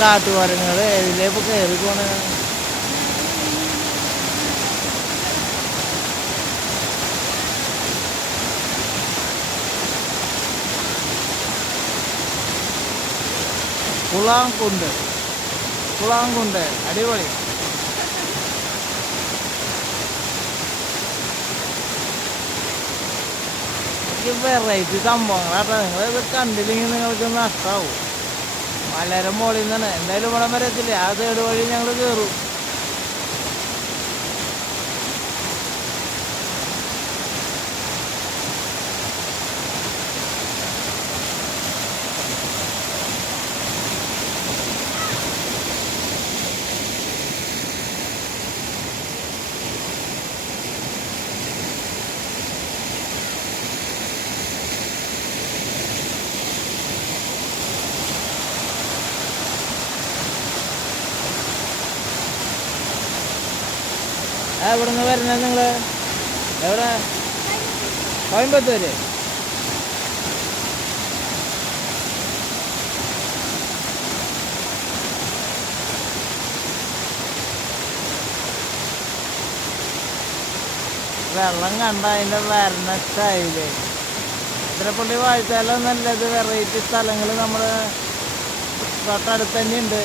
കാട്ടുമരങ്ങൾ ഏതിലേക്ക് കയറി പോണ കുളാംകുണ്ട്. കുളാംകുണ്ട്. അടിപൊളി. വെറൈറ്റി സംഭവങ്ങളാട്ടോ. നിങ്ങളിത് കണ്ടില്ലെങ്കിൽ നിങ്ങൾക്ക് നഷ്ടാവും. മലയുടെ മുകളിൽ നിന്നാണ്. എന്തായാലും ഇവിടം വരെ എത്തില്ല ആ സൈഡ് വഴി ഞങ്ങൾ കയറും എവിടെ നിന്ന് വരുന്നത് നിങ്ങൾ എവിടെ? കോയമ്പത്തൂര്. വെള്ളം കണ്ട അതിന്റെ വരണ സ്റ്റൈൽ ഇത്രപ്പള്ളി വായിച്ചാലോ നല്ലത് വെറൈറ്റി സ്ഥലങ്ങൾ നമ്മൾ തൊട്ടടുത്ത് തന്നെ ഉണ്ട്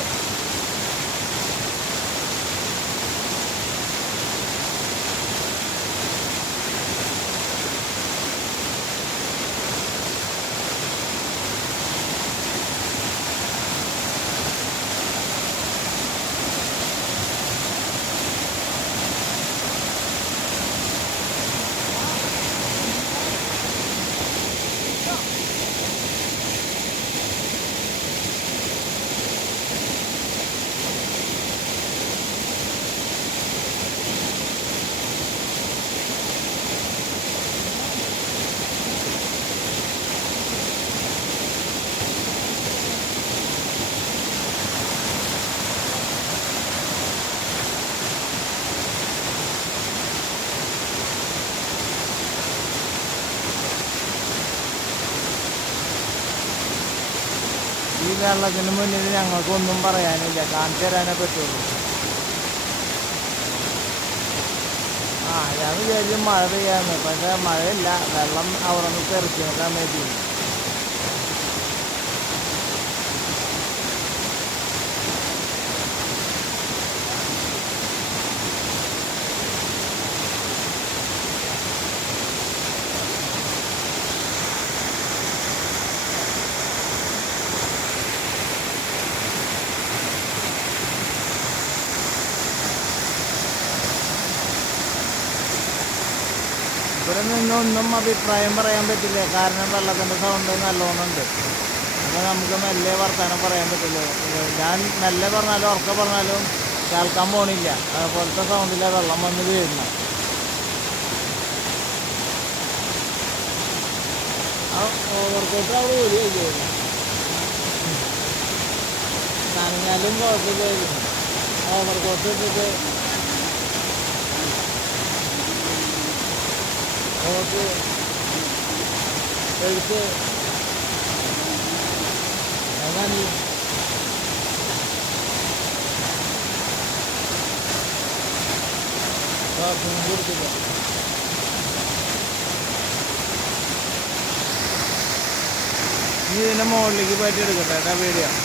ഈ വെള്ളത്തിന് മുന്നിൽ ഞങ്ങൾക്കൊന്നും പറയാനില്ല. കാണിച്ചു തരാനേ പറ്റുള്ളൂ. ആ ഞാൻ വിചാരിച്ചു മഴ പെയ്യാന്ന്. പക്ഷെ മഴയില്ല. വെള്ളം അവിടെ നിന്ന് തെറിച്ച് നിൽക്കാൻ ഇവിടെ നിന്നൊന്നും അഭിപ്രായം പറയാൻ പറ്റില്ല. കാരണം വെള്ളത്തിന്റെ സൗണ്ട് നല്ലോണം ഉണ്ട് അപ്പോൾ നമുക്ക് മെല്ലെ വർത്തമാനം പറയാൻ പറ്റില്ല. ഞാൻ മെല്ലെ പറഞ്ഞാലും ഉറക്കെ പറഞ്ഞാലും കേൾക്കാൻ പോണില്ല. അതുപോലത്തെ സൗണ്ടിലാണ് വെള്ളം വന്ന് വീഴുന്നത് ആ ഓവർകോട്ട് അവിടെ ഓവർകോട്ട് ഇട്ടിട്ട് നമുക്ക് എഴുത്ത് അതാണ് കൊടുത്തില്ല. ഇനി ഇതിന്റെ മുകളിലേക്ക് പറ്റി എടുക്കട്ടെ കേട്ടാ പേടിയാണ്